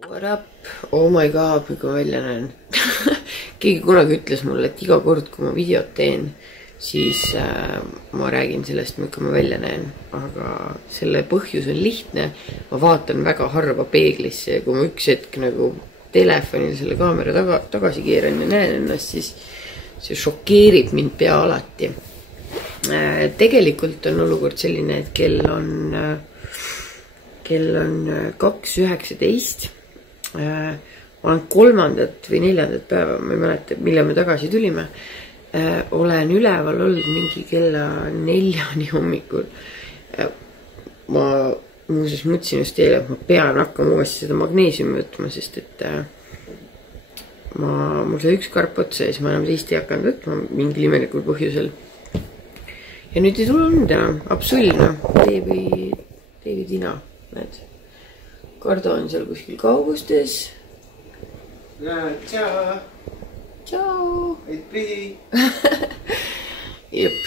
What up? Oh my god, kui ma välja näen. Keegi kunagi ütles mulle, et iga kord, kui ma videot teen, siis ma räägin sellest, millega ma välja näen. Aga selle põhjus on lihtne. Ma vaatan väga harva peeglisse ja kui ma üks hetk nagu telefonil selle kaamera tagasi keeran ja näen ennast, siis see šokeerib mind pea alati. Tegelikult on olukord selline, et kell on 2:19. Ma olen 3. või 4. päeva, ma ei mäleta, mille me tagasi tulime. Olen üleval olnud mingi kella 4 hommikul. Ma muuseas mõtlesin just eile, et ma pean hakkama uuesti seda magneesiumi võtma, sest et mul sai üks karp otsa ja siis ma enam teist ei hakanud võtma mingil imelikul põhjusel. Ja nüüd ei tule und enam, absoluutne, teevi tina, näed. Kardo on seal kuskil kaugustes. Tšau. Tšau. Et prihi. Jep.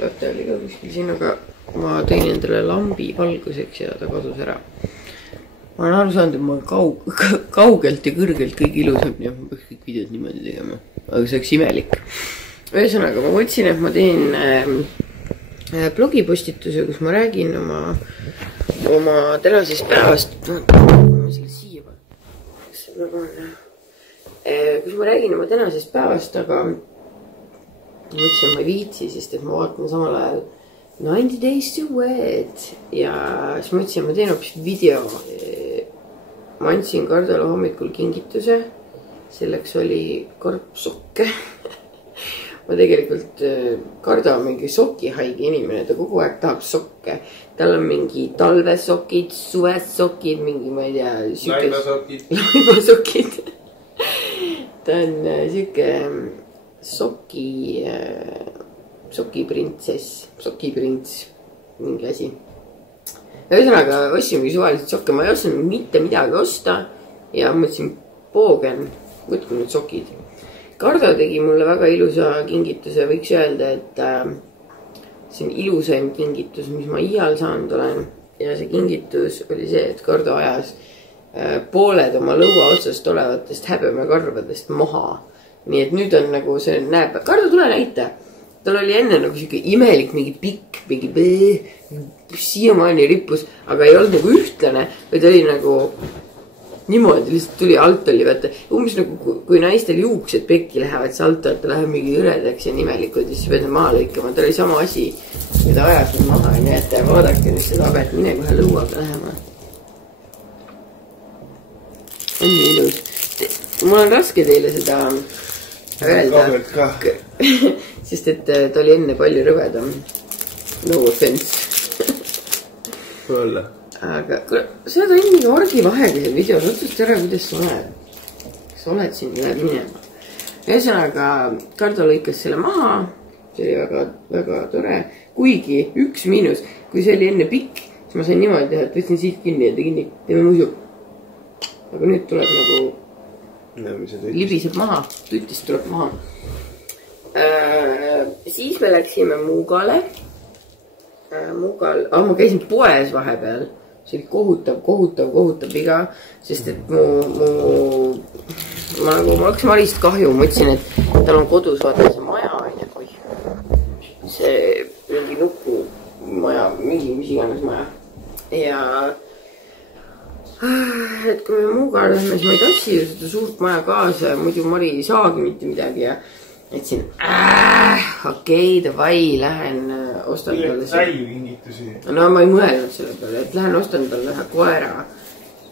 Lotte oli ka kuskil siin, aga ma tõin endale lambi valguseks ja ta kadus ära. Ma olen aru saanud, et ma kaugelt ja kõrgelt kõik ilusam ja ma peaks kõik videod niimoodi tegema. Aga see oleks imelik. Ühesõnaga, ma mõtlesin, et ma teen blogipostituse, kus ma räägin oma tänasest päevast. Ma selle siia panen. Kus ma räägin oma tänasest päevast, aga ma mõtlesin, ma ei viitsi, sest et ma vaatan samal ajal 90 Days to Wed ja siis ma mõtlesin, ma teen hoopis video. Ma andsin Kardole hommikul kingituse, selleks oli karp sokke. Ma tegelikult Kardo on mingi sokihaige inimene, ta kogu aeg tahab sokke. Tal on mingi talvesokid, suvesokid, mingi, ma ei tea, laivasokid. Ta on siuke sokiprints, mingi asi. Ühesõnaga, ostsimegi suvaliselt sokke, ma ei ostnud mitte midagi osta ja mõtlesin, poogen, võtku nüüd sokid. Kardo tegi mulle väga ilusa kingituse, võiks öelda, et see on ilusaim kingitus, mis ma iial saanud olen. Ja see kingitus oli see, et Kardo ajas pooled oma lõua otsast olevatest häbemekarvadest maha. Nii et nüüd on nagu see näeb, Kardo, tule näita. Tal oli enne nagu siuke imelik, mingi pikk, mingi siiamaani rippus, aga ei olnud nagu ühtlane, vaid oli nagu niimoodi, lihtsalt tuli alt oli, vaata, umbes nagu kui naistel juuksed pekki lähevad, see alt vaata läheb mingi üredaks ja nimelikud ja siis pead maha lõikama. Ta oli sama asi, mida ajas nüüd maha ja näete, vaadake nüüd seda abet, mine kohe lõuaga lähema. On nii ilus. Mul on raske teile seda öelda, sest et ta oli enne palju rõvedam. No offense. Olla. Aga sa oled mingi orgi vahega seal videos, otsust ära, kuidas sa oled. Kas oled siin ja läheb minema. Ühesõnaga, Kardo lõikas selle maha, see oli väga, väga tore. Kuigi üks miinus, kui see oli enne pikk, siis ma sain niimoodi teha, et võtsin siit kinni ja teeme muidu. Aga nüüd tuleb nagu libiseb maha, tutist tuleb maha. Siis me läksime Muugale. Ma käisin poes vahepeal. See oli kohutav viga, sest et ma oleks Marist kahju, mõtlesin, et tal on kodus vaata see maja aine, see mingi nuku maja, mingi mis iganes maja. Ja et kui me Muuga lähme, siis ma ei tassi ju seda suurt maja kaasa ja muidu Mari ei saagi mitte midagi ja ütlesin, okei, davai, lähen ostan talle see. No ma ei mõelnud selle peale, et lähen ostan talle ühe koera.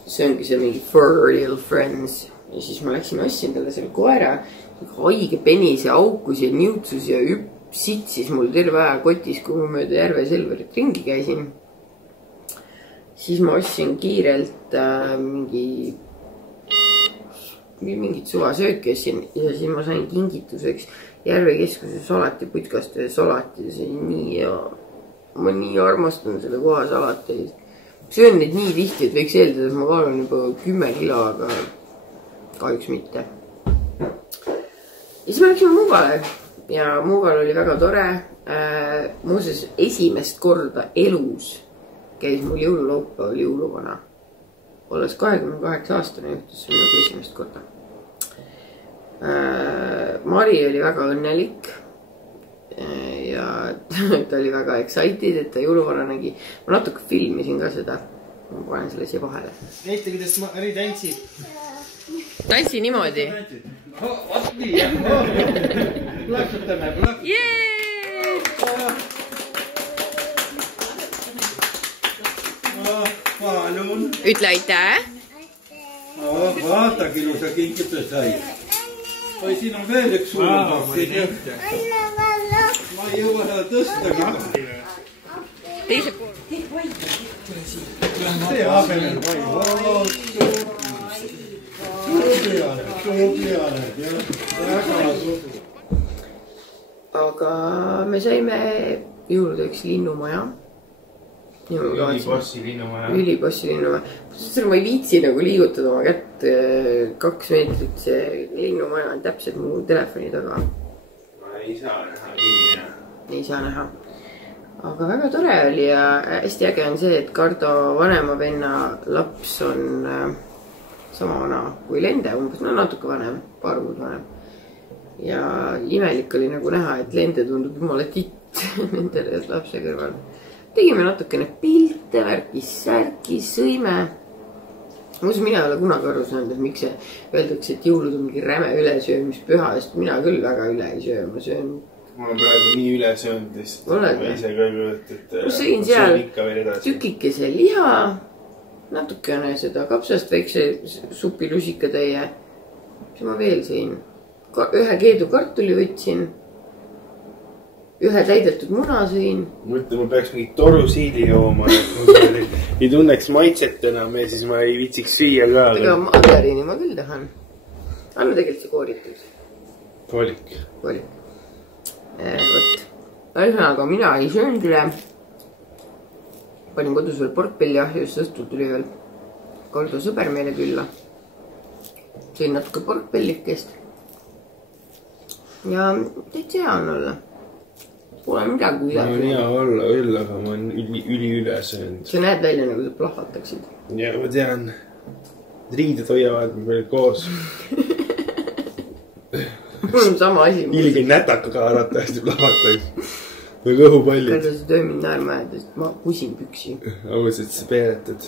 See ongi see mingi Fur Real Friends. Ja siis ma läksin ostsin talle selle koera. Haige penis ja aukus ja niutsus ja sitsis mul terve aja kotis, kui ma mööda Järve Selverit ringi käisin. Siis ma ostsin kiirelt mingit suvasööki ja siis ma sain kingituseks Järve keskuse salatiputkast ja salati. See oli nii ja ma nii armastan selle koha salateid. Söön neid nii tihti, et võiks eeldada, et ma kaalun juba 10 kilo, aga kahjuks mitte. Ja siis me läksime Muugale ja Muugal oli väga tore. Muuseas, esimest korda elus käis mul jõululaupäeval jõuluvana. olles 28 aastane juhtus see minuga esimest korda. Mari oli väga õnnelik ja ta oli väga excited, et ta jõuluvana nägi. Ma natuke filmisin ka seda. Ma panen selle siia vahele. Näite, kuidas Mari tantsib. Tantsi niimoodi. Vot nii, jah. Plaksutame. Jee! Palun. Ütle aitäh. Vaata, ilusa kinkituse sai. Oi, siin on veel üks suur. Ma ei jõua seda tõstagi. Teise pool. See asemel aga me saime jõuludeks linnumaja. Ülibossi linnumaja. Ülibossi linnumaja. Ma ei viitsi nagu liigutada oma kätt 2 meetrit. See linnumaja on täpselt mu telefoni taga. Ma ei saa näha. Ei saa näha. Aga väga tore oli ja hästi äge on see, et Kardo vanema venna laps on sama vana kui Lende, umbes natuke vanem, paar kuud vanem. Ja imelik oli nagu näha, et Lende tundub jumala titt nendele lapse kõrval. Tegime natukene pilte, värkis, sõime. Muuseas, mina ei ole kunagi aru saanud, et miks öeldakse, et jõulud on mingi räme ülesöömispüha, sest mina küll väga üle ei söö, ma söön. Ma olen praegu nii üle söönud lihtsalt. Ma ise ka ei kujuta, et ma sõin seal tükikese liha, natukene seda kapsast väikse supilusikatäie. Mis ma veel sõin? 1 keedu kartuli võtsin. 1 täidetud muna sõin. Mõtle, ma peaks mingi torusiili jooma, et ma ei tunneks maitset enam ja siis ma ei viitsiks süüa ka. Aga mandariini ma küll tahan. Anna tegelikult see kooritud. Koolik. Võt. Ühesõnaga, mina ei söönud üle. Panin kodus veel portpilli ahju, just õhtul tuli veel Kardo sõber meile külla. Sõin natuke portpillikest. Ja täitsa hea on olla. Pole midagi kuidagi. Ma on hea olla küll, aga ma olen üli üle söönud. Sa näed välja nagu sa plahvataksid. Ja ma tean. Riided hoiavad meil koos. Sama asi. Ilgi nätaka ka arvatavasti plahvataks. Nagu õhupallid. Kardo, sa töö mind naerma ajad, sest ma kusin püksi. Ausalt, sa peeretad.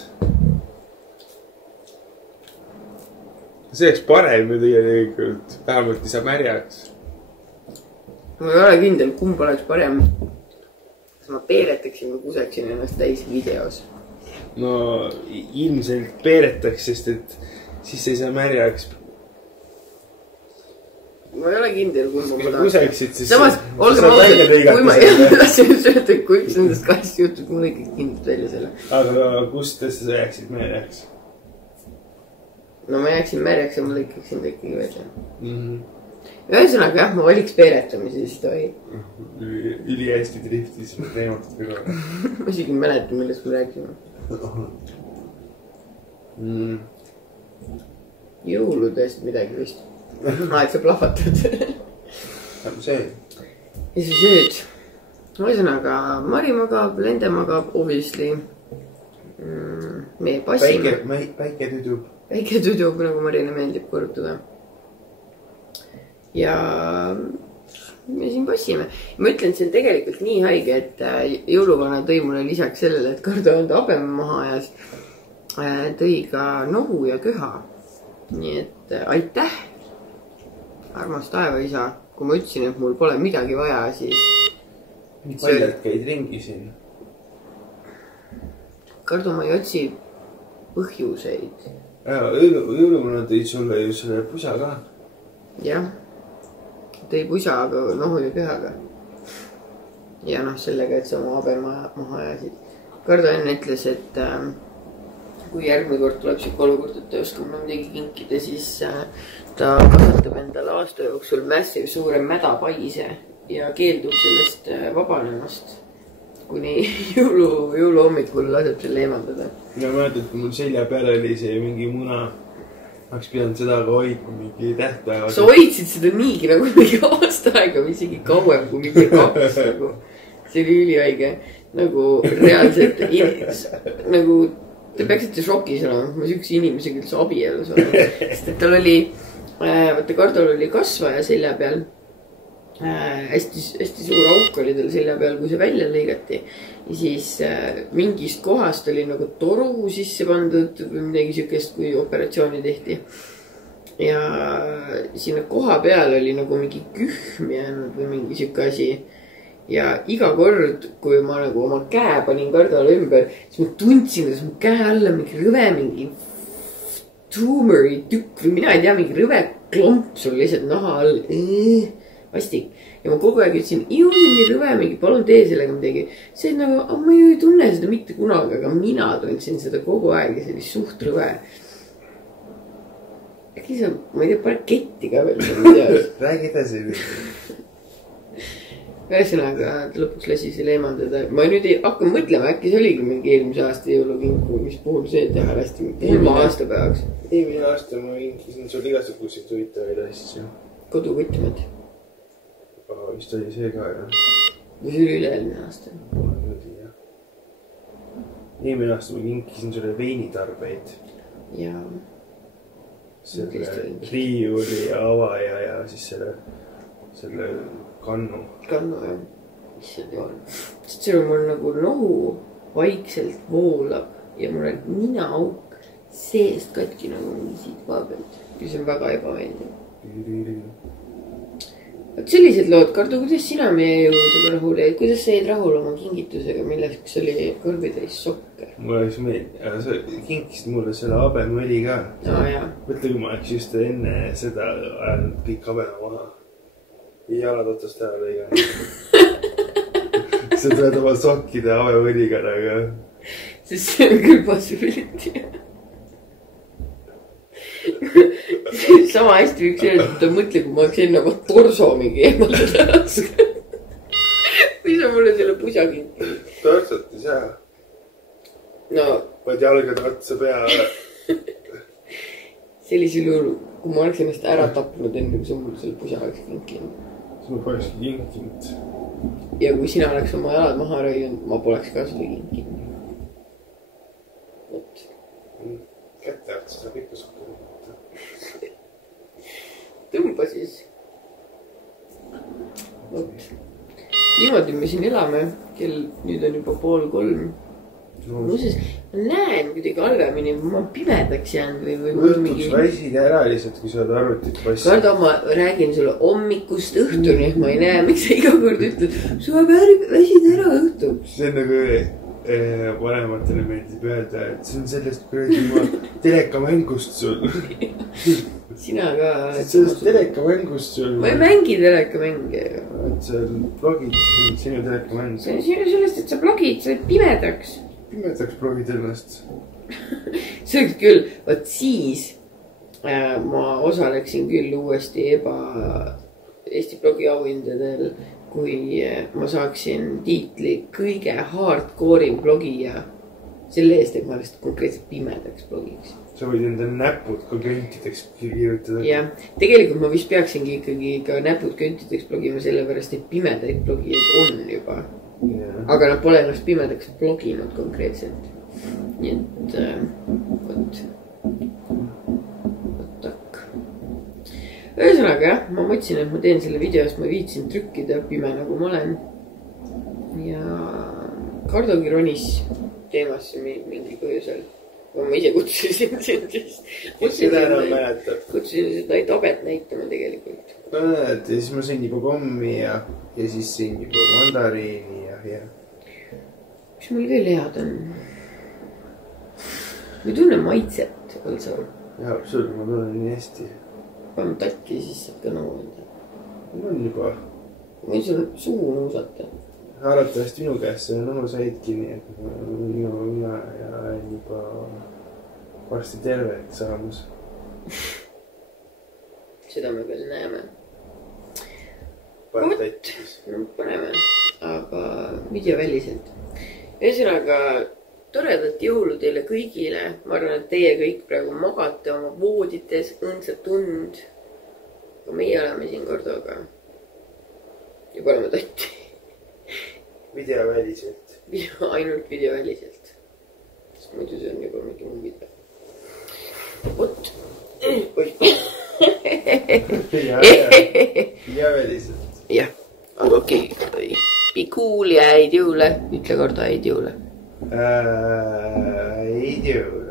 See oleks parem ju tegelikult. Vähemalt ei saa märjaks. Ma ei ole kindel, kumb oleks parem. Kas ma peeretaksin või kuseksin ennast täis videos? No ilmselt peeretaks, sest et siis ei saa märjaks. Ma ei ole kindel, kumb ma tahaks. Kuseksid, siis samas, olge ausad, kui ma tahtsin sööda, kui üks nendest kahest juhtub, mul ikkagi kindlalt välja selle. Aga kust sa jääksid märjaks? No ma jääksin märjaks ja mul lõikaksin ta ikkagi välja. Ühesõnaga jah, ma valiks peeretamise, siis ta ei. Üli hästi driftis, ma teematud ka. Ma isegi mäletan, millest me rääkisime. Jõuludest midagi vist. Aeg sa plahvatad. See. Ja sa sööd. Ühesõnaga, Mari magab, Lende magab, obviously. Meie passime. Päike tüdub. Päike tüdub, nagu Marile meeldib korrutada. Ja me siin passime. Ma ütlen, see on tegelikult nii haige, et jõuluvana tõi mulle lisaks sellele, et Kardo enda habeme maha ajas, tõi ka nohu ja köha. Nii et aitäh, armas taevaisa. Kui ma ütlesin, et mul pole midagi vaja, siis... Paljalt käid ringi siin. Kardo, ma ei otsi põhjuseid. Jõuluvana tõi sulle ju selle pusa ka. Jah. Tõi pusa, aga nohu ja köhaga. Ja noh, sellega, et sa oma habe maha ajasid. Kardo enne ütles, et kui järgmine kord tuleb siuke olukord, et ta ei oska mulle midagi kinkida, siis ta kasutab endale aasta jooksul massive suure mädapaise ja keeldub sellest vabanemast. Kuni jõulu hommikul laseb selle eemaldada. Ja mõtled, kui mul selja peal oli see mingi muna. Oleks pidanud seda ka hoidma mingi tähtpäeva. Sa hoidsid seda niigi nagu mingi aasta aega või isegi kauem kui mingi 2 nagu. See oli ülihaige. Nagu reaalselt nagu Te peaksite šokis olema, ma siukse inimesega üldse abielus olen. Sest et tal oli, vaata Kardol oli kasvaja selja peal. Hästi suur auk oli tal selja peal, kui see välja lõigati. Ja siis mingist kohast oli nagu toru sisse pandud või midagi siukest, kui operatsiooni tehti. Ja sinna koha peal oli nagu mingi kühm jäänud või mingi siuke asi. Ja iga kord, kui ma nagu oma käe panin Kardole ümber, siis ma tundsin, kuidas mu käe alla mingi rõve, mingi tuumori tükk või mina ei tea, mingi rõve klomp sul lihtsalt naha all. Vastik. Ja ma kogu aeg ütlesin, see on nii rõve, mingi palun tee sellega midagi. See on nagu, ma ju ei tunne seda mitte kunagi, aga mina tundsin seda kogu aeg ja see oli suht rõve. Äkki sa, ma ei tea, pane ketti ka veel. Räägi edasi. Ühesõnaga, lõpuks lasi selle eemaldada. Ma nüüd hakkan mõtlema, äkki see oligi mingi eelmise aasta jõulukinku, mis puhul see teha hästi pulma aastapäevaks. Eelmine aasta ma kinkisin sul igasuguseid huvitavaid asju. Kodukütmed. Vist oli see ka, jah? Või see oli üle-eelmine aasta? Eelmine aasta ma kinkisin sulle veinitarbeid. Jaa. Selle riiuli ja avaja ja siis selle kannu, jah. Issand jumal. Sest see on mul nagu nohu vaikselt voolab ja mul on nina auk seest katki nagu siit koha pealt. Ja see on väga ebameeldiv. Võt sellised lood. Kardu, kuidas sina meie jõudega rahul jäid? Kuidas sa jäid rahul oma kingitusega, milleks oli kõrvitäis sokke? Mul oleks meeldinud. Sa kinkisid mulle selle habemõli ka. Mõtle, kui ma oleks just enne seda ajanud kõik habena maha. Ja jalad otsast ära lõiganud. Sa tuled oma sokkide habemõliga nagu. Sest see on küll possibility. Sama hästi võiks öelda, et ta mõtle, kui ma oleks enne oma torso mingi eemaldada raske. Või sa mulle selle pusa kinkisid? Torsot ei saa. No. Vaid jalgad otsa peale. Sellisel juhul, kui ma oleks ennast ära tapnud enne, kui sa mulle selle pusa oleks kinkinud. Siis ma polekski kinkinud. Ja kui sina oleks oma jalad maha rõinud, ma poleks ka sulle kinkinud. Võt. Kätte otsa saab ikka sokku. Tõmba siis. Võt. Niimoodi me siin elame. Kell nüüd on juba 2:30. Muuseas, ma näen kuidagi halvemini, ma pimedaks jäänud või õhtuks väisid ära lihtsalt, kui sa oled arvutit passi. Kardo, ma räägin sulle hommikust õhtuni, et ma ei näe, miks sa iga kord ütled, sa väsid ära õhtuks. See on nagu vanematele meeldib öelda, et see on sellest kuradi telekamängust sul. Sina ka. Sellest telekamängust sul. Ma ei mängi telekamänge. Et sa blogid, sinu telekamäng. See on sinu sellest, et sa blogid, sa oled pimedaks. Pimedaks blogid ennast. See oleks küll, võt siis ma osaleksin küll uuesti Eesti blogi auhindadel, kui ma saaksin tiitli kõige hardcore'im blogija selle eest, et ma lihtsalt konkreetselt pimedaks blogiks. Sa võid enda näpud ka köntideks kirjutada. Jah, tegelikult ma vist peaksingi ikkagi ka näpud köntideks blogima sellepärast, et pimedaid blogijaid on juba. Aga nad pole ennast pimedaks bloginud konkreetselt. Nii et võt takk. Ühesõnaga jah, ma mõtlesin, et ma teen selle videost, ma viitsin trükkida pime nagu ma olen. Ja Kardogi ronis teemasse mingi põhjusel. Ma ise kutsusin sind siis. Kutsusin seda tabet näitama tegelikult. No näed, ja siis ma sõin juba pommi ja siis sõin juba mandariini ja. Mis mul veel head on? Ma ei tunne maitset, also. Jaa, absoluutselt, ma tunnen nii hästi. Paneme tatki, siis saad ka nõuanda. Mul on juba. Ma ei sul suu nuusata. Arvatavasti minu käest see nõu saidki nii, et mina olen juba varsti tervet saamas. Seda me veel näeme. Paneme, aga videoväliselt. Ühesõnaga, toredat jõulu teile kõigile. Ma arvan, et teie kõik praegu magate oma voodites, õndsad tund. Aga meie oleme siin Kardoga. Ja paneme tatti. Videoväliselt. Ainult videoväliselt. muidu see on juba mingi muu video. Vot. ja veel lihtsalt. Jah, aga okei. Be cool ja häid jõule. Ütle korda häid jõule. Häid jõule.